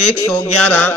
111,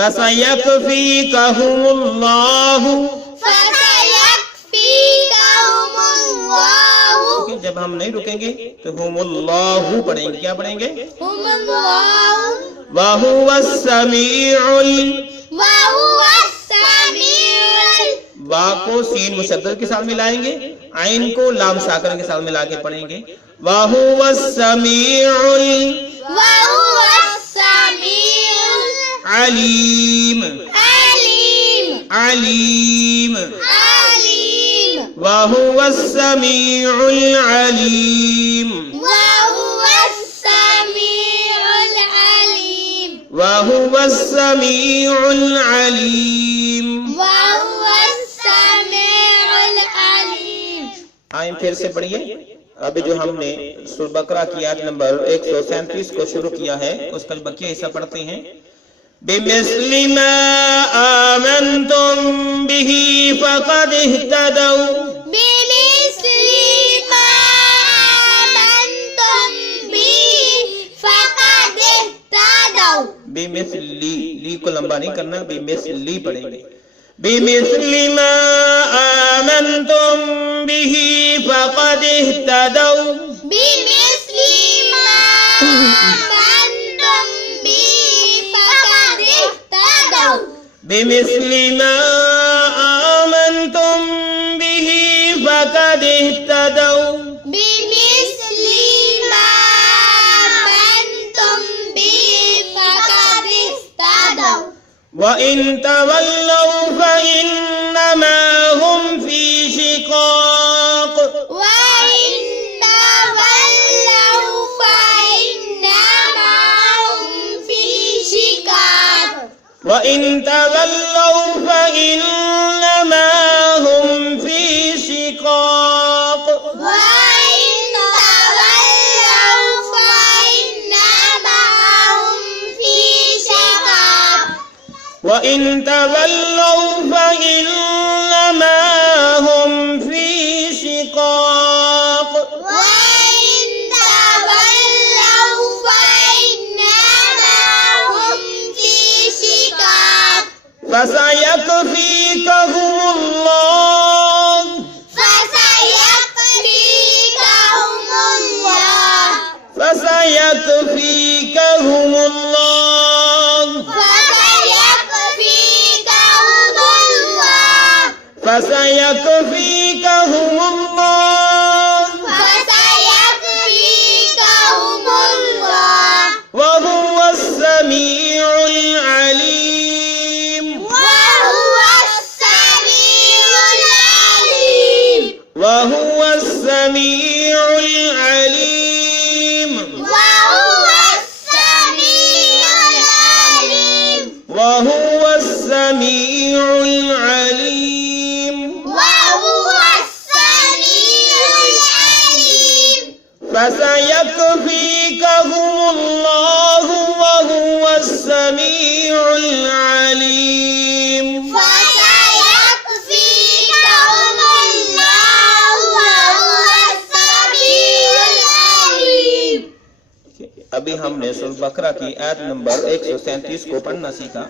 فَسَيَكْفِيكَهُمُ اللَّهُ فَسَيَكْفِيكَهُمُ اللَّهُ. جب ہم نہیں رکیں گے تو ہم اللہ پڑھیں گے. کیا پڑھیں گے؟ هُمُ اللَّهُ. وَهُوَ السَّمِيعُ وَهُوَ السَّمِيعُ. وا کو سین مشدد کے ساتھ ملائیں گے، عین کو لام ساکن کے ساتھ ملا کے پڑھیں گے. وَهُوَ السَّمِيعُ وَهُوَ السَّمِيعُ الْعَلِيمُ. الْعَلِيمُ. علیم. عليم. وَهُوَ السَّمِيعُ الْعَلِيمُ. وَهُوَ السَّمِيعُ الْعَلِيمُ. وَهُوَ السَّمِيعُ الْعَلِيمُ. وَهُوَ السَّمِيعُ الْعَلِيمُ. آئیں پھر سے پڑھیے. ابھی جو ہم نے سورہ بقرہ کی آیت نمبر 137 کو شروع کیا ہے اس کا بقیہ حصہ پڑھتے ہیں. بِمِثْلِ مَا آمَنْتُمْ بِهِ فَقَدِ اهْتَدَوْا. بِمِثْلِ مَا آمَنْتُمْ بِهِ فَقَدِ اهْتَدَوْا. بِمِثْلِ لی کو لمبا نہیں کرنا، بِمِثْلِ پڑھیں گے. بِمِثْلِ مَا آمَنْتُمْ بِهِ فَقَدِ اهْتَدَوْا. بِمِثْلِ مَا آمَنْتُمْ بِهِ فَقَدِ اهْتَدَوْا. بِمِثْلِ مَا آمَنْتُمْ بِهِ فَقَدِ اهْتَدَوْا. بِمِثْلِ مَا آمَنْتُمْ بِهِ فَقَدِ اهْتَدَوْا. وَإِن تَوَلَّوْا فَإِنَّمَا هُمْ فِي شِقَاقٍ. وَإِن تَوَلَّوْا فَإِنَّمَا هُمْ فِي شِقَاقٍ. وَإِن تَوَلَّوْا فَإِنَّمَا هُمْ فِي شِقَاقٍ. وَإِن تَوَلَّوْا فَإِنَّمَا هُمْ فِي شِقَاقٍ. وَإِن تَوَلَّوْا فَإِنَّمَا هُمْ فِي شِقَاقٍ. وَإِن تَوَلَّوْا فَإِنَّمَا هُمْ فِي شِقَاقٍ. فَسَيَكْفِيكَهُمُ اللَّهُ. فَسَيَكْفِيكَهُمُ اللَّهُ. فَسَيَكْفِيكَهُمُ اللَّهُ. فَسَيَكْفِيكَهُمُ اللَّهُ. فَسَيَكْفِيكَهُمُ اللَّهُ. فَسَيَكْفِيكَهُمُ اللَّهُ. وَهُوَ السَّمِيعُ الْعَلِيمُ. وَهُوَ السَّمِيعُ الْعَلِيمُ. وَهُوَ السَّمِيعُ الْعَلِيمُ. وَهُوَ السَّمِيعُ الْعَلِيمُ. وَهُوَ السَّمِيعُ الْعَلِيمُ. وَهُوَ السَّمِيعُ الْعَلِيمُ. فَسَيَكْفِيكَهُمُ اللَّهُ وَهُوَ السَّمِيعُ الْعَلِيمُ. فَسَيَكْفِيكَهُمُ اللَّهُ وَهُوَ السَّمِيعُ الْعَلِيمُ. ابھی ہم نے سورہ بقرہ کی آیت نمبر 137 کو پڑھنا سیکھا.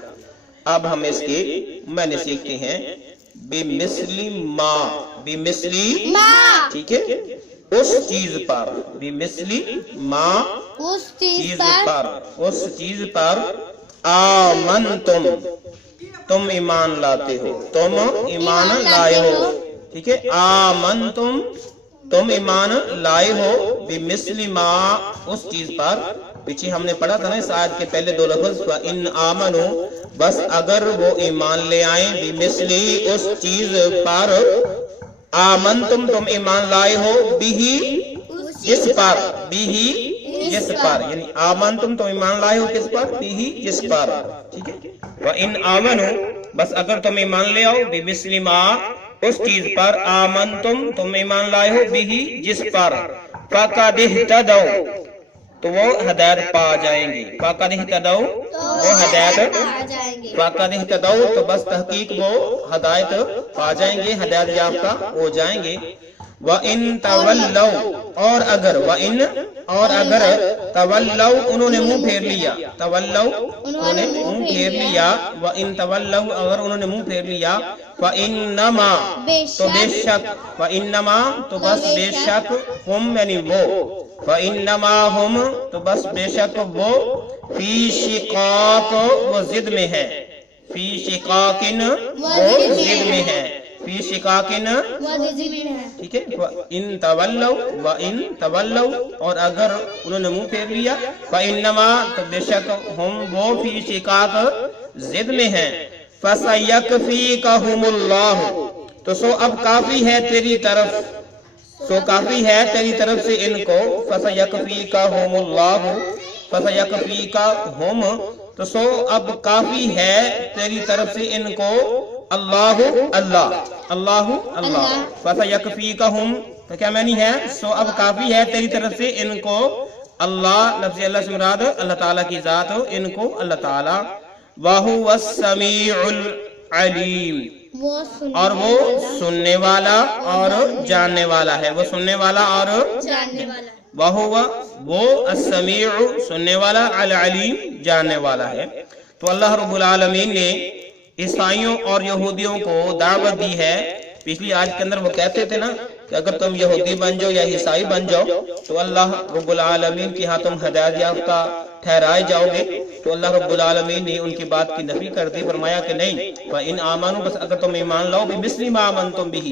اب ہم اس کے معنی سیکھتے ہیں. بِمِثْلِ ما. بِمِثْلِ ما. ٹھیک ہے، اس چیز پر. بِمِثْلِ ما اس چیز پر. اس چیز پر آمنتم تم ایمان لاتے ہو. تم ایمان لائے ہو. ٹھیک ہے، آمنتم تم ایمان لائے ہو. بِمِثْلِ ما اس چیز پر. پیچھے ہم نے پڑھا تھا نا اس آیت کے پہلے دو لفظ ان آمنو، بس اگر وہ ایمان لے آئیں. بِمِثْلِ اس چیز پر آمنتم تم ایمان لائے ہو. بِہِ جس پر. بِہِ جس پر، یعنی آمنتم تم ایمان لائے ہو کس پر؟ بِہِ جس پر. ٹھیک ہے، وَإِنْ آمَنُوا بس اگر تم ایمان لے آؤ. بِمِثْلِ مَا اس چیز پر آمنتم تم ایمان لائے ہو. بِہِ جس پر. فَقَدِ اهْتَدَوْا تو وہ ہدایت پا جائیں گے. فَقَدِ اهْتَدَوْا وہ ہدایت. فَقَدِ اهْتَدَوْا تو بس تحقیق وہ ہدایت پا جائیں گے، ہدایت یافتہ ہو جائیں گے. وَإِن تَوَلَّوْا اور اگر تولوا انہوں نے منہ پھیر لیا، تولوا انہوں نے منہ پھیر لیا، وَإِن تَوَلَّوْا اگر انہوں نے منہ پھیر لیا، فَإِنَّمَا تو بے شک، فَإِنَّمَا تو بس بے شک، ہم یعنی وہ، فَإِنَّمَا ہم تو بس بے شک وہ، فی شقاق وہ ضد میں ہے، فی شقاقن وہ ضد میں ہے، فی شقاقن ٹھیک ہے، ان تولوا اور اگر انہوں نے منہ پھیر لیا، فَإِنَّمَا تو بے شک ہم وہ فی شقاق ضد میں ہیں، فَسَيَكْفِيكَهُمُ اللَّهُ تو سو اب کافی ہے تیری طرف، سو کافی ہے تیری طرف سے ان کو، فَسَيَكْفِيكَهُمُ اللَّهُ فَسَيَكْفِيكَهُمْ تو سو اب کافی ہے تیری طرف سے ان کو، اللہ اللہ فَسَيَكْفِيكَهُمْ تو کیا معنی ہے؟ سو اب کافی ہے تیری طرف سے ان کو اللہ، لفظ اللہ سے مراد اللہ تعالیٰ کی ذات، ان کو اللہ تعالیٰ، وَهُوَ السَّمِيعُ الْعَلِيمُ اور وہ سننے والا اور جاننے والا ہے، وہ سننے والا اور جاننے والا، وہ السمیع سننے والا، العلیم جاننے والا ہے۔ تو اللہ رب العالمین نے عیسائیوں اور یہودیوں کو دعوت دی ہے۔ پچھلی آیت کے اندر وہ کہتے تھے نا کہ اگر تم یہودی بن جاؤ یا عیسائی بن جاؤ تو اللہ رب العالمین کی ہاں تم ہدایت یافتہ ٹھہرائے جاؤ گے، تو اللہ رب العالمین نے ان کی بات کی نفی کر دی، فرمایا کہ نہیں، وَإِنْ آمَنُوا بس اگر تم ایمان لاؤ بِمِثْلِ مَا آمَنْتُمْ بِهِ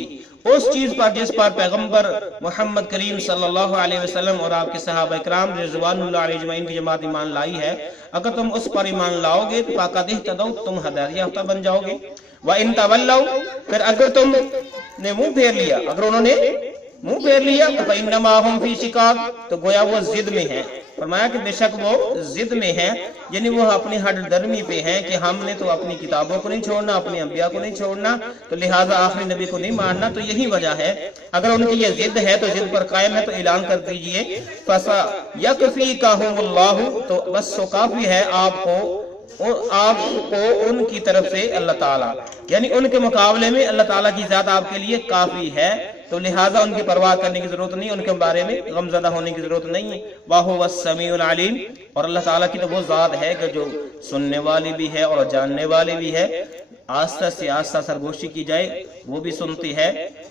اس چیز پر جس پر پیغمبر محمد کریم صلی اللہ علیہ وسلم اور آپ کے صحابہ اکرام رضوان اللہ علیہ اجمعین کی جماعت ایمان لائی ہے، اگر تم اس پر ایمان لاؤ گے تو فَقَدِ اهْتَدَوْا تم ہدایت یافتہ بن جاؤ گے۔ وَإِنْ تَوَلَّوْا پھر اگر تم نے منہ پھیر لیا، اگر انہوں نے منہ پھیر لیا تو فَإِنَّمَا هُمْ فِي شِقَاقٍ تو گویا وہ ضد میں ہیں، فرمایا کہ بے شک وہ ضد میں ہیں، یعنی وہ اپنی ہڈ درمی پہ ہیں کہ ہم نے تو اپنی کتابوں کو نہیں چھوڑنا، اپنے انبیاء کو نہیں چھوڑنا، تو لہٰذا آخری نبی کو نہیں ماننا، تو یہی وجہ ہے۔ اگر ان کی یہ ضد ہے تو ضد پر قائم ہے تو اعلان کر دیجئے فَسَيَكْفِيكَهُمُ اللَّهُ تو بس سو کافی ہے آپ کو ان کی طرف سے اللہ تعالیٰ، یعنی ان کے مقابلے میں اللہ تعالیٰ کی ذات آپ کے لیے کافی ہے، تو لہٰذا ان کی پرواہ کرنے کی ضرورت نہیں، ان کے بارے میں غمزدہ ہونے کی ضرورت نہیں ہے۔ وَهُوَ السَّمِيعُ الْعَلِيمُ اور اللہ تعالیٰ کی تو وہ ذات ہے کہ جو سننے والی بھی ہے اور جاننے والی بھی ہے، آستہ سے آستہ سرگوشی کی جائے وہ بھی سنتی ہے،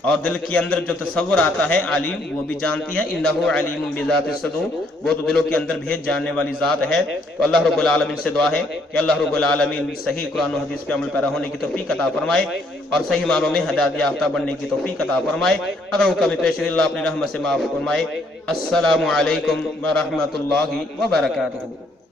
اور دل کے اندر جو تصور آتا ہے علیم وہ بھی جانتی ہے، انہ علیم بذات الصدور وہ تو دلوں کے اندر بھید جاننے والی ذات ہے۔ تو اللہ رب العالمین سے دعا ہے کہ اللہ رب العالمین صحیح قرآن و حدیث پہ عمل پیرا ہونے کی توفیق عطا فرمائے اور صحیح معنوں میں ہدایت یافتہ بننے کی توفیق عطا فرمائے۔ اگر وہ کبھی پیش ہوئی اللہ اپنی رحمت سے معاف فرمائے۔ السلام علیکم ورحمۃ اللہ وبرکاتہ۔